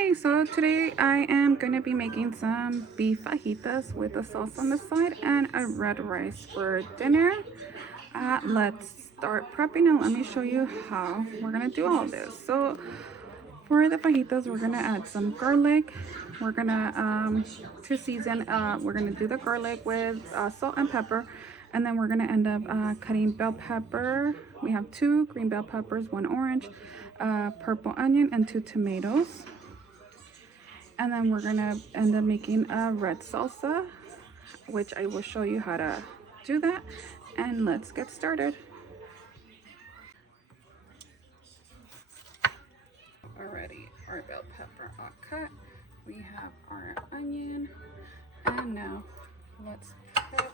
Hi, so today I am going to be making some beef fajitas with a sauce on the side and a red rice for dinner. Let's start prepping and let me show you how we're going to do all this. So for the fajitas, we're going to add some garlic. We're going to season, we're going to do the garlic with salt and pepper. And then we're going to end up cutting bell pepper. We have 2 green bell peppers, 1 orange, purple onion, and 2 tomatoes. And then we're gonna end up making a red salsa, which I will show you how to do that. And let's get started. Already our bell pepper all cut. We have our onion. And now let's prep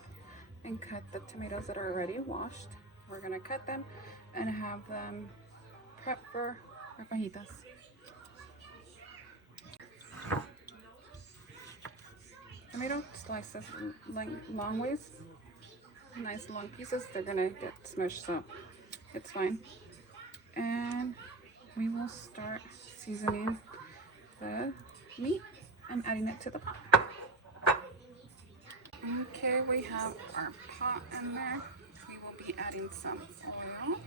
and cut the tomatoes that are already washed. We're gonna cut them and have them prep for our fajitas. Tomato slices long ways, nice long pieces. They're gonna get smushed, so it's fine. And we will start seasoning the meat and adding it to the pot. Okay, we have our pot in there. We will be adding some oil,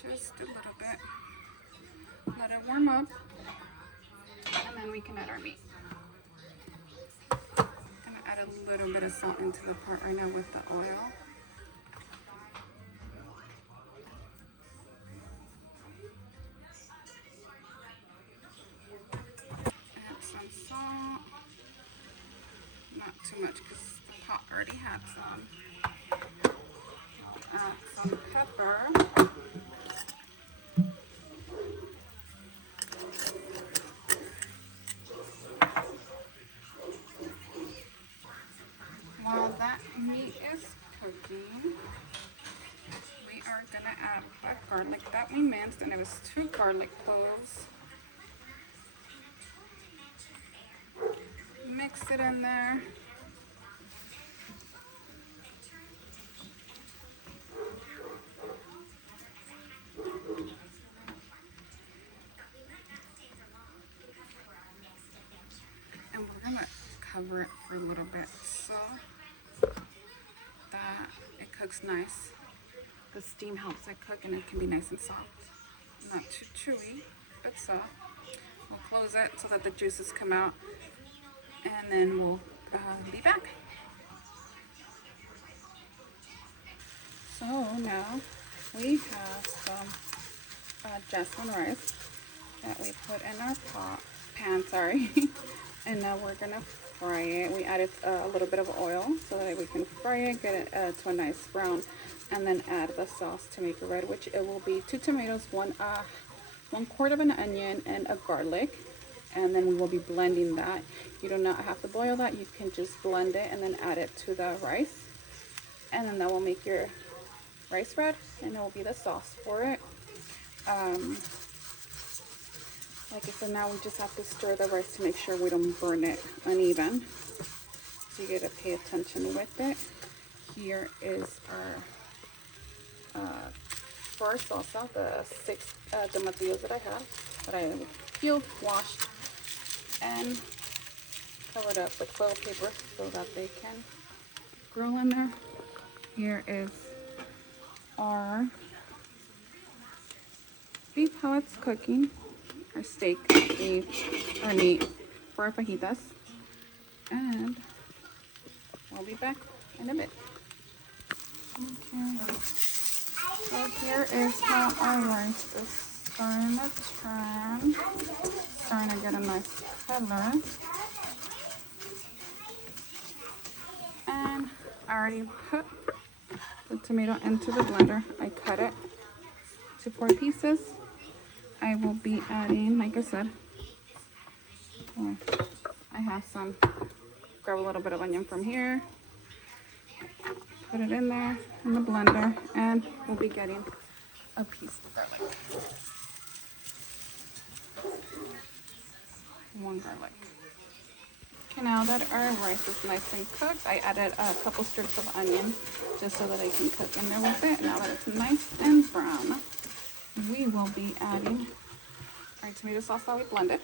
just a little bit. Let it warm up, and then we can add our meat. I'm gonna add a little bit of salt into the pot right now with the oil. Add some salt, not too much because the pot already had some. Add some pepper. While that meat is cooking, we are gonna add the garlic that we minced, and it was 2 garlic cloves. Mix it in there. And we're gonna cover it for a little bit so that it cooks nice. The steam helps it cook and it can be nice and soft. Not too chewy, but soft. We'll close it so that the juices come out, and then we'll be back. So now we have some jasmine rice that we put in our pan, and now we're gonna fry it. We added a little bit of oil so that we can fry it, get it to a nice brown, and then add the sauce to make it red, which it will be 2 tomatoes, 1/4 of an onion, and a garlic. And then we will be blending that. You do not have to boil that. You can just blend it and then add it to the rice, and then that will make your rice red, and it will be the sauce for it. Like I said, now we just have to stir the rice to make sure we don't burn it uneven. So you gotta pay attention with it. Here is our for our salsa, the 6 tomatillos that I have, that I peeled, washed, and covered up with foil paper so that they can grill in there. Here is our beef, how it's cooking, our steak, beef, our meat for our fajitas, and we'll be back in a bit. Okay, so here is how our rice is starting to turn, starting to get a nice color, and I already put the tomato into the blender. I cut it to 4 pieces. I will be adding, like I said, I have some, grab a little bit of onion from here, put it in there in the blender, and we'll be getting a piece of garlic. 1 garlic. Okay, now that our rice is nice and cooked, I added a couple strips of onion just so that I can cook in there with it. Now that it's nice and brown, we will be adding our tomato sauce that we blended.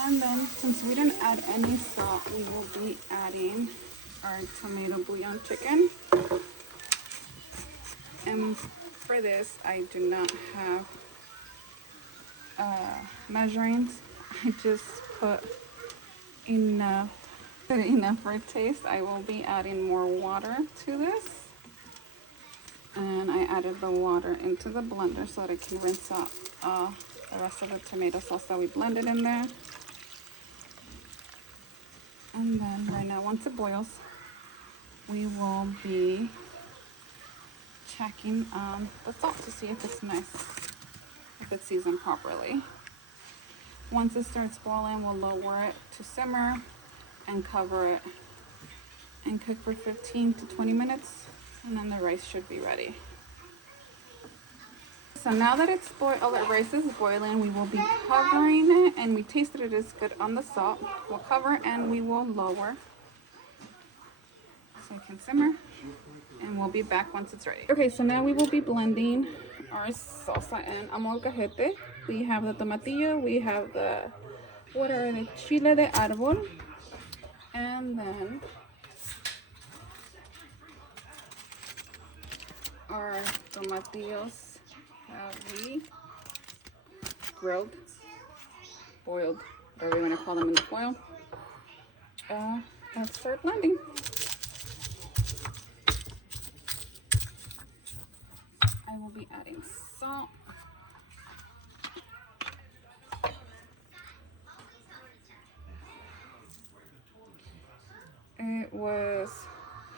And then, since we didn't add any salt, we will be adding our tomato bouillon chicken. And for this, I do not have measurings. I just put enough for taste. I will be adding more water to this. And I added the water into the blender so that it can rinse out the rest of the tomato sauce that we blended in there. And then right now, once it boils, we will be checking the salt to see if it's nice, if it's seasoned properly. Once it starts boiling, we'll lower it to simmer and cover it and cook for 15 to 20 minutes, and then the rice should be ready. So now that it's boiled, the rice is boiling, we will be covering it, and we tasted it is good on the salt. We'll cover and we will lower so it can simmer, and we'll be back once it's ready. Okay, so now we will be blending our salsa and molcajete. We have the tomatillo, we have the chile de árbol, and then our tomatillos we grilled, boiled, whatever you want to call them in the foil. Let's start blending. I will be adding salt. It was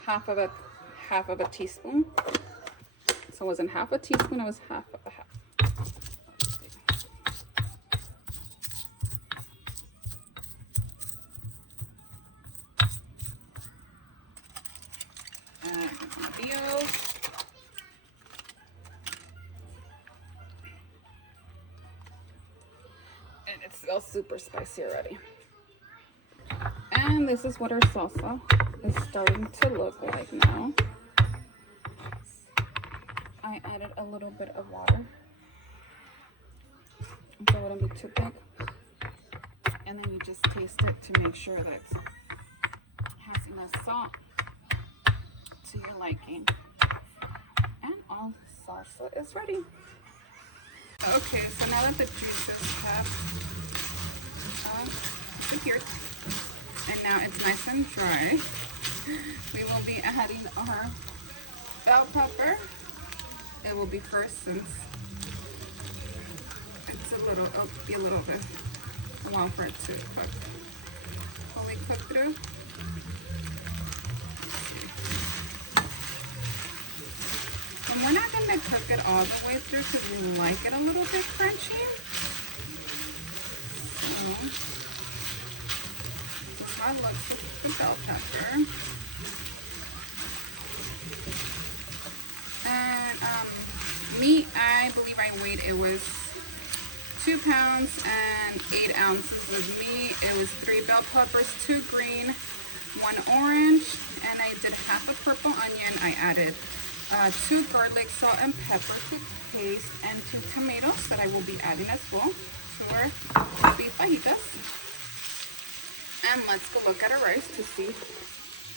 half of a teaspoon. So it wasn't half a teaspoon, it was half of a half. And it smells super spicy already. And this is what our salsa is starting to look like now. I added a little bit of water so it wouldn't be too thick. And then you just taste it to make sure that it has enough salt to your liking. And all salsa is ready. Okay, so now that the juices have disappeared, and now it's nice and dry, we will be adding our bell pepper. It will be first since it's it'll be a little bit a while for it to cook. Fully cook through. And we're not going to cook it all the way through because we like it a little bit crunchy. So, that's how it looks with the bell pepper. And meat, I believe I weighed, it was 2 pounds and 8 ounces of meat. It was 3 bell peppers, 2 green, 1 orange, and I did half a purple onion. I added 2 garlic, salt, and pepper to taste, and 2 tomatoes that I will be adding as well to our beef fajitas. And let's go look at our rice to see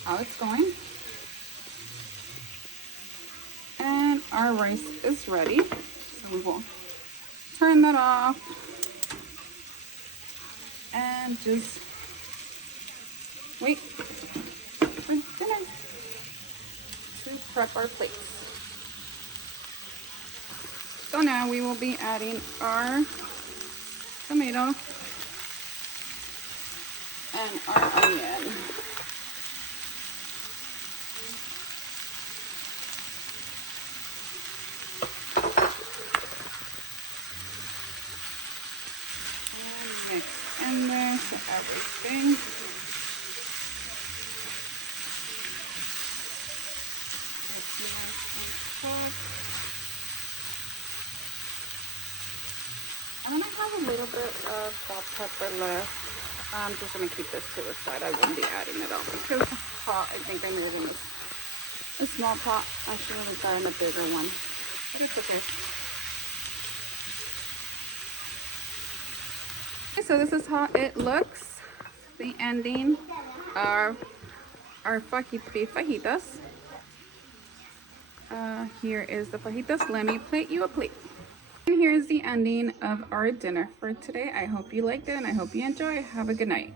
how it's going. And our rice is ready, so we will turn that off and just wait for dinner to prep our plates. So now we will be adding our tomato and our onion. In there so everything And then I have a little bit of salt pepper left. I'm just gonna keep this to the side. I won't be adding it all because the pot, I think I made it in a small pot. I should have gotten a bigger one, but it's okay. Okay, so this is how it looks. The ending of our fajitas. Here is the fajitas. Let me plate you a plate. And here's the ending of our dinner for today. I hope you liked it and I hope you enjoy. Have a good night.